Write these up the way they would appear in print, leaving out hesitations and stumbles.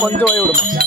கொஞ்சம் ஓய்வு விடுமா.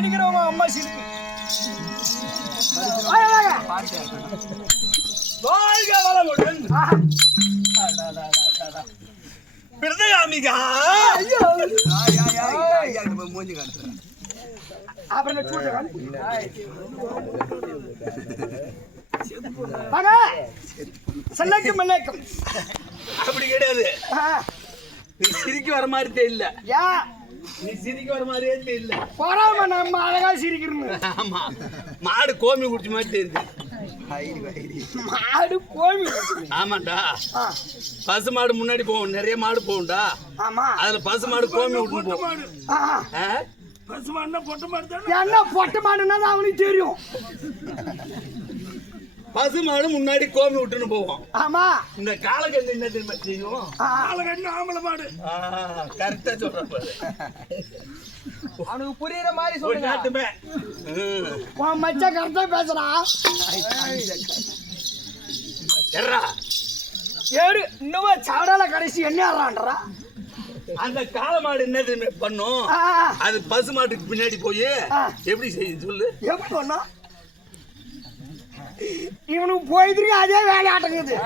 அடிக்கிறவங்க அம்மா சிரிக்கு வாழ்க வளமுடன் பிரதயாமிகா மூஞ்சி காட்டுறேன் அப்புறம் அப்படி கிடையாது. நீ சிரிக்க வர மாதிரி தெரியல. நீ சிரிக்க வர மாதிரியே தெரியல. நம்ம அழகா சிரிக்கிறோம். ஆமா, மாடு கோமி குடிச்ச மாதிரி தெரியுது. மாடு கோமி. ஆமாண்டா, பசு மாடு முன்னாடி போகும், நிறைய மாடு போகும்டா. ஆமா, அதுல பசு மாடு கோமி விட்டு போகும். பசு மாடுனா பொட்டை மாடு தானே. என்ன பொட்டை மாடுன்னா அவனுக்கு தெரியும். பசு மாடு முன்னாடி கோமி விட்டுன்னு போவோம். ஆமா, இந்த காலகண்ணு என்ன தெரியுமா செய்யும்? காலகண்ணு ஆம்பளை மாடு. கரெக்டா சொல்றப்ப அவனுக்கு புரியுற மாதிரி சொல்லுங்க. மச்சான் கரெக்டா பேசுறான். ஏடு இன்னும் சாடால கடைசி என்ன ஆடுறான்றா. அந்த காளை மாடு என்ன பண்ணும்? அது பசு மாட்டுக்கு பின்னாடி போய் எப்படி செய்யும் சொல்லு. எப்படி பண்ணும்? இவனுக்கு போயிட்டு அதே வேலையாட்டங்குது.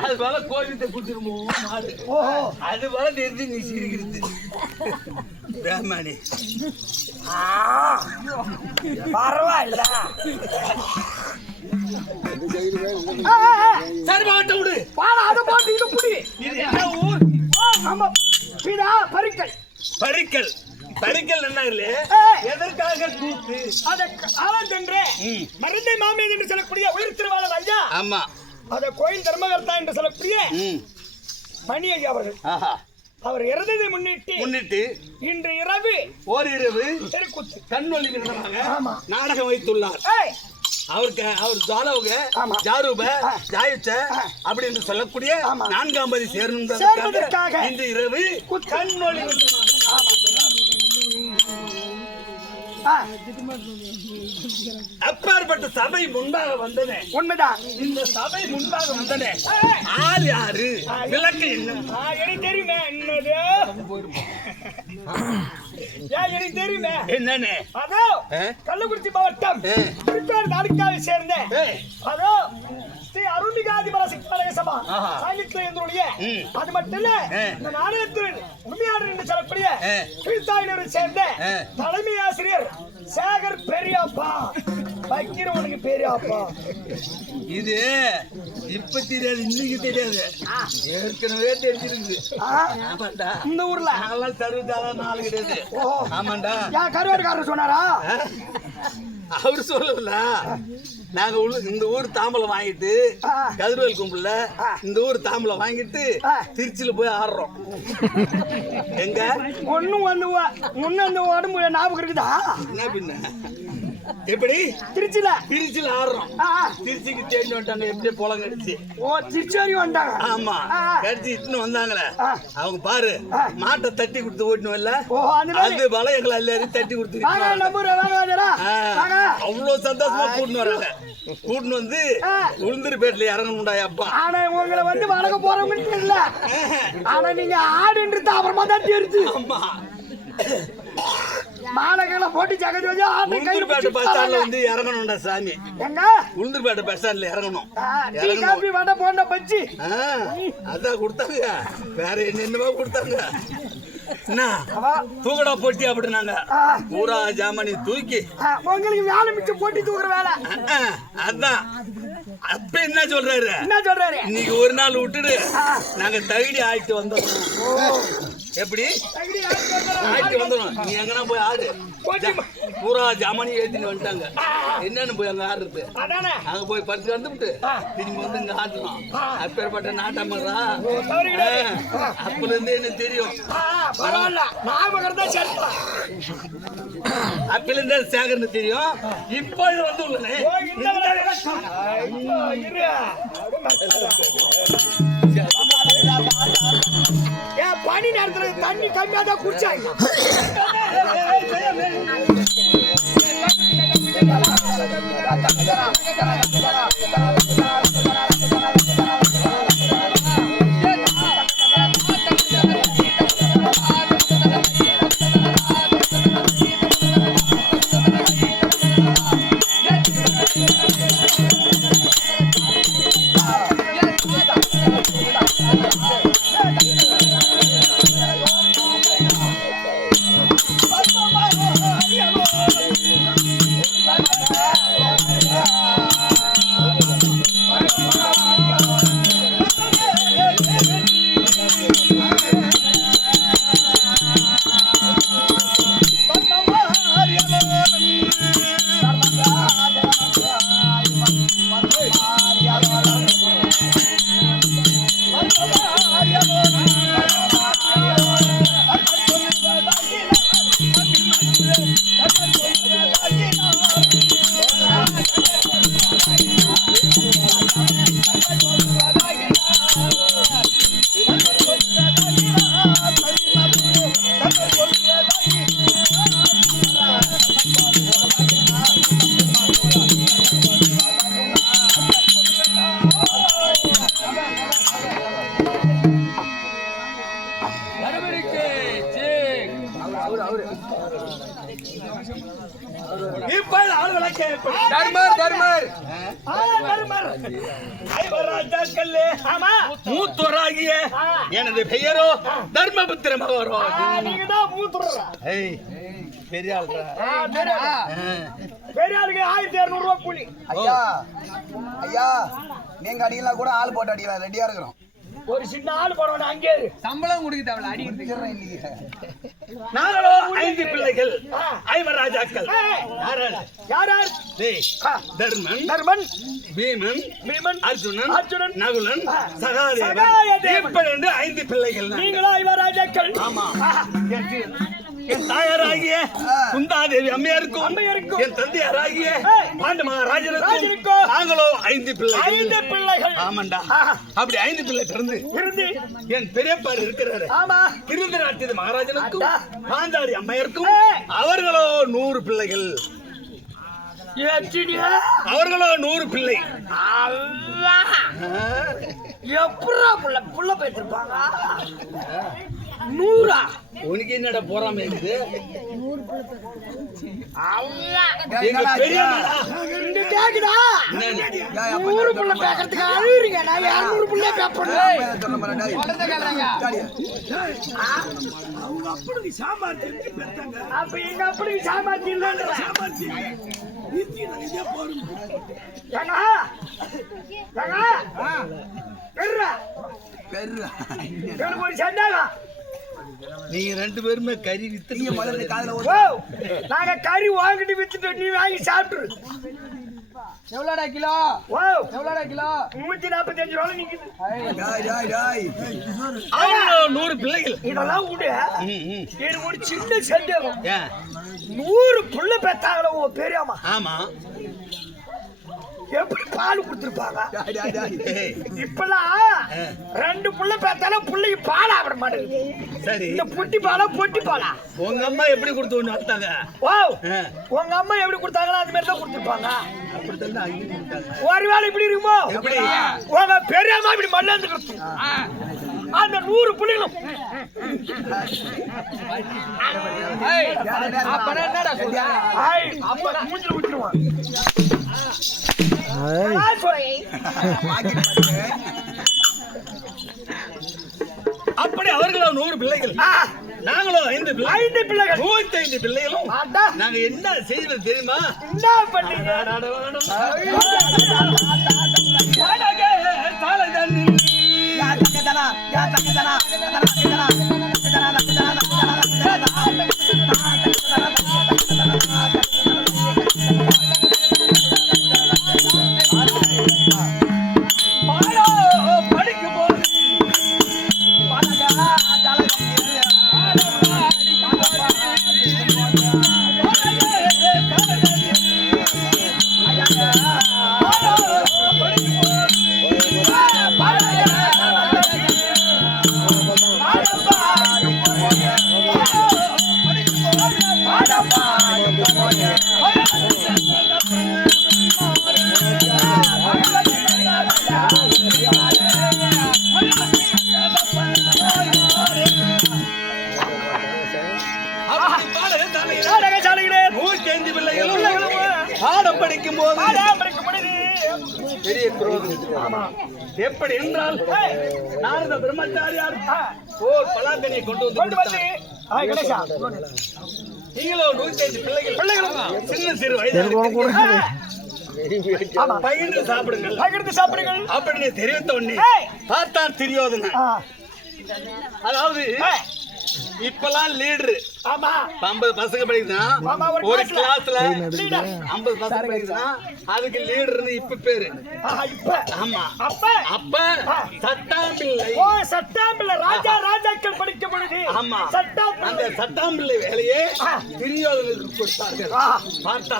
அது போல கோவித்தை குடிச்சிருமோ மாடு. அது போல தெரிஞ்சு நீ சிரிக்கிறது பேமானி. பரவாயில்ல, சரி மாட்ட விடு. பாடா அதை பாட்டு இது புடி. இது என்ன ஊர்? ஆமா, இதா பரிக்கல். பரிக்கல் பரிக்கல் என்ன இல்லை, எதற்காக கூத்து? அத ஆலந்தென்றே மருந்தை மாமே என்று சொல்லக்கூடிய உயிர் திருவாளர் ஐயா. ஆமா, அத கோயில் தர்மகர்த்தா என்று சொல்லக்கூடிய மணி ஐயா அவர்கள். அவர் இறந்ததை முன்னிட்டு இன்று இரவு ஓரிரவு தெருக்கூத்து கண்வழி விருந்தமாக நாடகம் வைத்துள்ளார். அவர் ஜாரூப ஜாயுச்ச அப்படி என்று சொல்லக்கூடிய 4ஆம் பதி சேர்ந்ததற்காக இன்று இரவு கண்வழி அப்பாற்பட்ட சபை முன்பாக வந்தனே. உண்மைதான், இந்த சபை முன்பாக வந்தனே. ஆறு யாரு விளக்கு என்ன எனக்கு தெரியுமே. என்னது எனக்கு தெரியுமே. என்னன்னு? அதோ கள்ளக்குறிச்சி மாவட்டம் தாலுக்காவை சேர்ந்த அதோ ஸ்ரீ அருள்மிகாதிபர சிக்கலக சபா சாகித்ய. அது மட்டும் இல்ல, இந்த நாடகத்தின் உண்மையாளர் என்று சொல்லக்கூடிய கீழ்த்தாயினரை சேர்ந்த தலைமை ஆசிரியர் சேகர் பெரியாப்பா. வைக்கிறவனுக்கு பெரியாப்பா. இது இப்ப தெரியாது, இன்னைக்கு தெரியாது, ஏற்கனவே தெரிஞ்சிருக்கு. இந்த ஊர்ல தருவதால நாள் கிடையாது. ஆமாண்டா, கருவாடுக்காரர் சொன்னாரா? அவரு சொல்லல. நாங்க இந்த ஊர் தாம்பலம் வாங்கிட்டு கதிர்வேல் கும்பல இந்த ஊர் தாம்பலம் வாங்கிட்டு திருச்சியில போய் ஆடுறோம். எங்க ஒண்ணும் வந்து முன்ன உடம்பு ஞாபகம் இருக்குதா? என்ன பின்ன எப்படி திருச்சியில ஆடுறோம். திருச்சிக்கு தேடி வந்துட்டாங்க. எப்படி போலம் கடிச்சு திருச்சி வரையும் வந்துட்டாங்க. ஆமா, கடிச்சு இட்டுன்னு வந்தாங்களே அவங்க பாரு, மாட்டை தட்டி கொடுத்து ஓட்டணும்ல, அது பல எங்களை எல்லாரும் தட்டி கொடுத்து அவ்வளவு சந்தோஷமா கூட்டின்னு வராங்க. கூட்டின்னு வந்து உளுந்தூர்பேட்டில இறங்கணும்டா அப்பா. ஆனா உங்களை வந்து வளர்க்க போறவங்க இல்ல, ஆனா நீங்க ஆடுன்றது அப்புறமா தான் தெரியுது. ஆமா, மாலகளை போட்டு ஜகதி வந்து உளுந்தூர்பேட்டை பஸ் ஸ்டாண்ட்ல வந்து இறங்கணும்டா சாமி. எங்க உளுந்தூர்பேட்டை பஸ் ஸ்டாண்ட்ல இறங்கணும். காபி வடை போண்ட பச்சி அதான் கொடுத்தாங்க. வேற என்னென்னவோ கொடுத்தாங்க. என்ன தூக்கடா போட்டி அப்படின்னாங்க. பூரா ஜாமானி தூக்கி உங்களுக்கு வேலை மிச்சம் போட்டி தூக்குற வேலை. அதான் அப்ப என்ன சொல்றாரு? இன்னைக்கு ஒரு நாள் விட்டுடு, நாங்க தகுதி ஆயிட்டு வந்தோம். எப்படி ஆயிட்டு வந்துடும்? நீ எங்கன்னா போய் ஆடு. பூரா ஜாமானி ஏத்தின்னு வந்துட்டாங்க. என்னன்னு போய் அங்க ஆடுறது? அங்க போய் படுத்து வந்துட்டு திரும்பி வந்து இங்க ஆடலாம். அப்பேற்பட்ட நாட்டமரா அப்பல இருந்து எனக்கு தெரியும். அப்பல இருந்து சேகர்னு தெரியும். இப்போ வந்து பனி நேரத்துல தண்ணி கம்மியா தான் குடிச்சாங்க. மூத்தோராகிய எனது பெயரோ தர்மபுத்திர மகரோ. பெரிய ஆளுக்கு 1200 ரூபாய் கூலி. ஐயா ஐயா நீங்க அடிக்கலாம் கூட ஆள் போட்டு அடிக்கலாம், ரெடியா இருக்கிறோம். ஒரு சின்ன ஆள் போறவன அங்கே சம்பளம் கொடுக்க தேவையில்ல, அடிக்கிறதுக்கு. நாங்களோ 5 பிள்ளைகள், 5 ராஜாக்கள். யார்? தர்மன், தர்மன், பீமன், அர்ஜுனன், நகுலன், சகாதேவன். சகாதேவன். இப்படி 5 பிள்ளைகள். நீங்களா 5 ராஜாக்கள்? ஆமா. என் தாயாராகிய குந்தாதேவி அம்மையாருக்கும் என் தந்தையாராகிய பாண்டு மகாராஜனுக்கும் நாங்களோ 5 பிள்ளைகள். ஆமாண்டா. அப்படி 5 பிள்ளை பிறந்து என் பெரியப்பாரு இருக்கிறாரு திருந்தராட்டிய மகாராஜனுக்கும் பாண்டாரி அம்மையாருக்கும் அவர்களோ 100 பிள்ளைகள். அவர்களோ 100 பிள்ளை. எப்படா புள்ள பேசிருப்பாங்க? 100 உனக்கு என்னடா போறாம இருக்குது? எங்க பெரியம்மா கேக்குதா? 100 புள்ள பேக்கிறதுக்கு அழுறீங்க. நான் 200 புள்ள பேப்பறேன். அவங்க அப்படி சாமார்த்தி பெத்தாங்க. அப்ப எங்க அப்படி சாமார்த்தி இல்லன்ற சாமார்த்தி நீதி இதே போறோம். ஏங்க எனக்கு ஒரு சந்தேகம். நீங்க 2 பேருமே கறி வித்துட்டு நாங்க கறி வாங்கிட்டு வித்துட்டு நீ வாங்கி சாப்பிட்டு எவ்வளோடா கிலோ? எவ்வளோடா கிலோ? 145 ரூபாய் நிக்குது. 100 பிள்ளைகள். இதெல்லாம் விடு. எனக்கு ஒரு சின்ன சந்தேகம். 100 புள்ள பெத்தாங்களோ உங்க பெரியம்மா? ஆமா. எப்படி பால் கொடுத்துருப்பாங்க? இப்பெல்லாம் 2 புள்ள பெத்தாலும் புள்ளைக்கு பால் ஆக மாட்டேங்குது. சரி, இந்த பொட்டி பாலா பொட்டி பாலா? உங்க அம்மா எப்படி கொடுத்து வந்தாங்க? உங்க அம்மா எப்படி கொடுத்தாங்களோ அது மாதிரி தான் கொடுத்துருப்பாங்க. ஒருவேளை இப்படி இருக்குமோ? உங்க பெரியம்மா இப்படி மல்லாந்து கொடுத்து அந்த 100 புள்ளைகளும் மூஞ்சில ஊற்றிடுவான். அப்படி அவர்களோ 100 பிள்ளைகள், நாங்களோ 5 பிள்ளைகள். 105 பிள்ளைகளும் நாங்க என்ன செய்யறது தெரியுமா? என்ன பண்ணீங்க? பாடம் படிக்கும் போது பெரிய எப்படி என்றால் நாரத பிரம்மச்சாரியார் ஓர் பலாக்கனியை கொண்டு வந்து நீங்களோ 105 பிள்ளைகள் சின்ன சிறு வயது பகிர்ந்து சாப்பிடுங்கள் அப்படின்னு தெரிவித்த உடனே பார்த்தார் துரியோதனன். அதாவது இப்பெல்லாம் லீடரு 50 பசங்க படிக்குதுன்னா ஒரு கிளாஸ்ல 50 பசங்க படிக்குதுன்னா அதுக்கு லீடர்னு இப்ப பேரு. ஆமா. அப்ப சட்டாம்பிள்ளை ராஜாக்கள் படிக்க பொழுது ஆமா அந்த சட்டாம்பிள்ளை வேலையே துரியோதனுக்கு கொடுத்தார்கள். பார்த்தா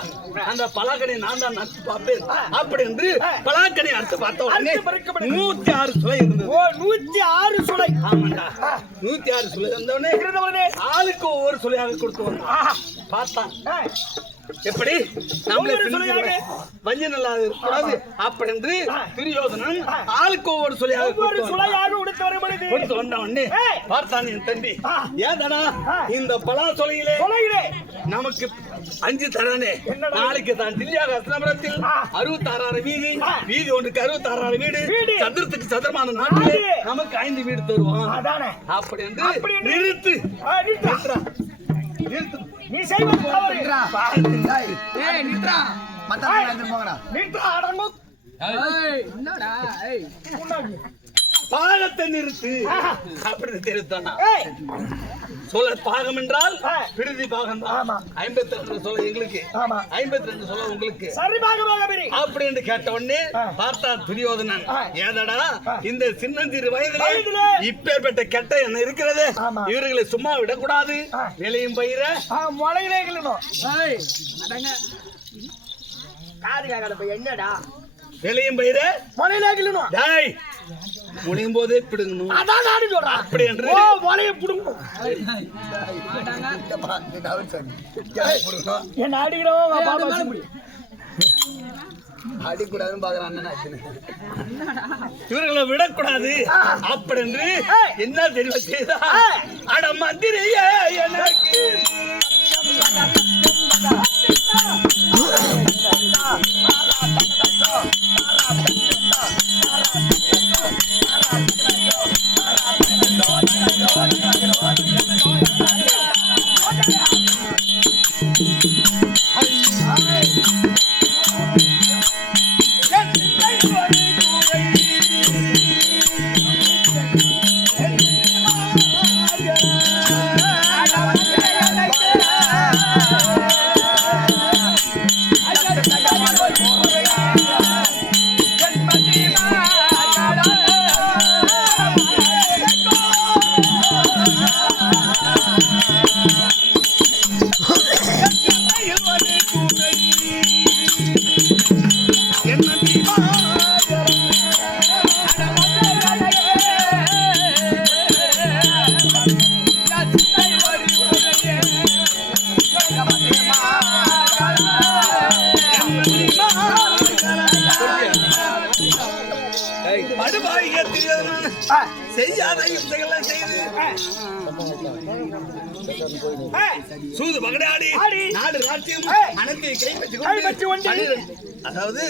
அந்த பலாக்கனை நான் தான் நட்டு பார்ப்பேன் அப்படி என்று பலாக்கனை அடுத்து பார்த்த உடனே 106 சுளை இருந்தது. 106 சுளை. ஆமாண்டா 106 சுளை இருந்தவனே ஆளுக்கு ஒவ்வொரு ஒவ்வொரு சொல்லியாக கொடுத்து வந்தான். பார்த்தான் எப்படி நம்மளே வஞ்சம் இல்லாத இருக்கக்கூடாது அப்படின்னு துரியோதனன் ஆளுக்கு ஒவ்வொரு சொல்லியாக கொடுத்து வந்த உடனே பார்த்தான் என் தம்பி ஏதனா இந்த பலா சொலையிலே நமக்கு 5 தரானே நாளைக்கு தான் தில்லியாக அஸ்தமரத்தில் 66 வீதி வீதி ஒன்றுக்கு 66 வீடு சதுரத்துக்கு சதுரமான நாட்டிலே நமக்கு 5 வீடு தருவான் அப்படி என்று நிறுத்து நிறுத்து நீ செய்வது தவறு. ஏய் நித்ரா மத்தவங்க வந்து போங்கடா. நிறுத்து அடங்கு. என்னடா ஏய் பாகத்தை நிறுத்து அப்படின்னு தெரிவித்தானா சொல்ல பாகம் என்றால் பிரிதி பாகம் தான் 52 சொல்ல எங்களுக்கு 52 சொல்ல உங்களுக்கு சரி பாகமாக பிரி அப்படின்னு கேட்ட உடனே பார்த்தா துரியோதனன் ஏதடா இந்த சின்னஞ்சிறு வயதிலே இப்பேற்பட்ட கெட்ட என்ன இருக்கிறது இவர்களை சும்மா விடக்கூடாது விலையும் பயிர முளையிலே கிள்ளணும் ஏய் அடங்க காது கேட்கல என்னடா விலையும் பயிர முளையிலே கிள்ளணும் டேய் முடியும் போதே பிடுங்கணும் அதான் நாடு சொல்றேன் அப்படி என்று முளைய பிடுங்கணும் என்ன அடிக்கிறோம் அடிக்கூடாதுன்னு பாக்குறான் இவர்களை விடக்கூடாது அப்படி என்று என்ன தெரிவு செய்தா அட மந்திரியே எனக்கு செய்யாத யுத்தங்களை செய்து சூது பகடாடி நாடு ராஜ்யம் அனைத்தையும் கைப்பற்றி அதாவது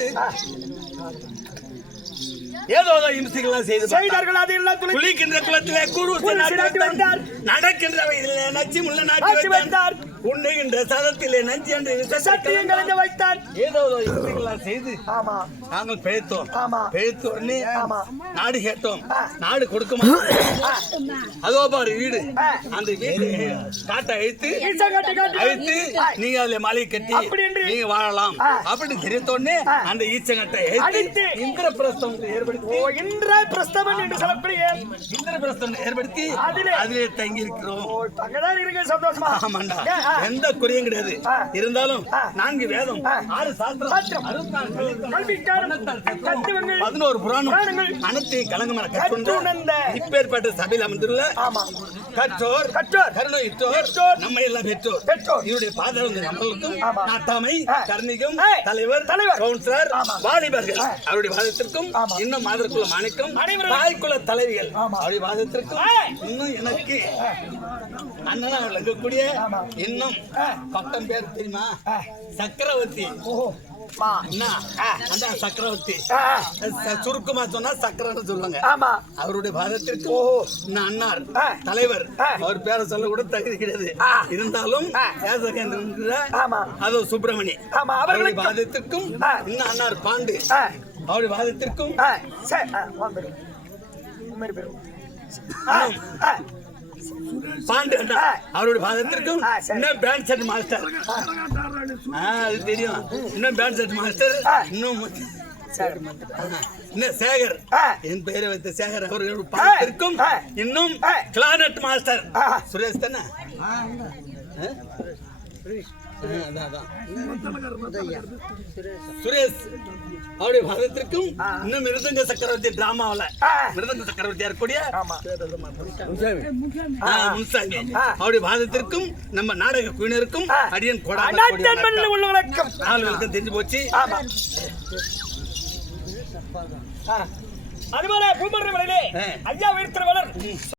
ஏதோ இம்சைகள்லாம் செய்தார்கள். அதெல்லாம் குளிக்கின்ற குளத்திலே நடக்கின்ற வயதிலே நச்சு முள்ள நாட்டி வைத்தார். உண்ணுகின்ற சதத்திலே நஞ்சு என்று சத்தியங்களை வைத்தார். ஏதோ இம்சைகள்லாம் செய்து நாங்கள் பிழைத்தோம். பிழைத்த உடனே நாடு கேட்டோம். நாடு கொடுக்க மாட்டோம். அதோ பாரு வீடு. அந்த வீடு காட்டை அழித்து நீங்க அதுல மலை கட்டி நீங்க வாழலாம் அப்படின்னு தெரிவித்த உடனே அந்த ஈச்சங்கட்டை அழித்து இந்திரபிரஸ்தம் ஏற்படுத்தி இந்திரபிரஸ்தம் என்று சொல்லக்கூடிய இந்திரபிரஸ்தம் ஏற்படுத்தி அதிலே தங்கி இருக்கிறோம். சந்தோஷமா ஆமாண்டா, எந்த குறையும் கிடையாது. இருந்தாலும் 4 வேதம் 6 சாஸ்திரம் 11 புராணம் அனைத்தையும் கலங்கமர கற்றுண்ட இப்பேற்பட்ட சபையில் அமர்ந்துள்ள கற்றோர் கருணையிட்டோர் நம்ம எல்லாம் பெற்றோர் இவருடைய பாதம் நம்மளுக்கும் நாட்டாமை கர்ணிகம் தலைவர் கவுன்சிலர் வாலிபர்கள் அவருடைய வாதத்திற்கும் இன்னும் மாதற்குள்ள மாணிக்கம் தாய்க்குள்ள தலைவிகள் அவருடைய வாதத்திற்கும் இன்னும் எனக்கு அண்ணனா விளங்கக்கூடிய இன்னும் பட்டம் பேர் தெரியுமா? சக்கரவர்த்தி. சக்கரவர்த்தி சுருக்கமா சொன்னா சக்கரன்னு சொல்லுவாங்க. அவருடைய பாதத்திற்கு அண்ணார் தலைவர் அவர் பேரை சொல்ல கூட தகுதி கிடையாது. இருந்தாலும் அது சுப்பிரமணி அவருடைய பாதத்திற்கும் இன்னும் அண்ணார் பாண்டு அவருடைய பாதத்திற்கும் பாண்டு அவருடைய பாதத்திற்கும் இன்னும் பேண்ட் செட் மாஸ்டர் அது தெரியும். இன்னும் பேண்ட் செட் மாஸ்டர் இன்னும் சேகர் என் பெயரை வைத்த சேகர் அவர்கள் பாதத்திற்கும் இன்னும் கிளானட் மாஸ்டர் சுரேஷ் தானே சுரேஷ் அவருடைய மதத்திற்கும் இன்னும் மிருதங்க சக்கரவர்த்தி டிராமாவில மிருதங்க சக்கரவர்த்தியா இருக்கக்கூடிய முன்சாமி அவருடைய வாதத்திற்கும் நம்ம நாடக குழுவினருக்கும் அடியன் உள்ளவர்களுக்கும் ஆளுகளுக்கும் தெரிஞ்சு போச்சு. அதுபோல பூமர வலையிலே ஐயா உயிர்த்திரவளர்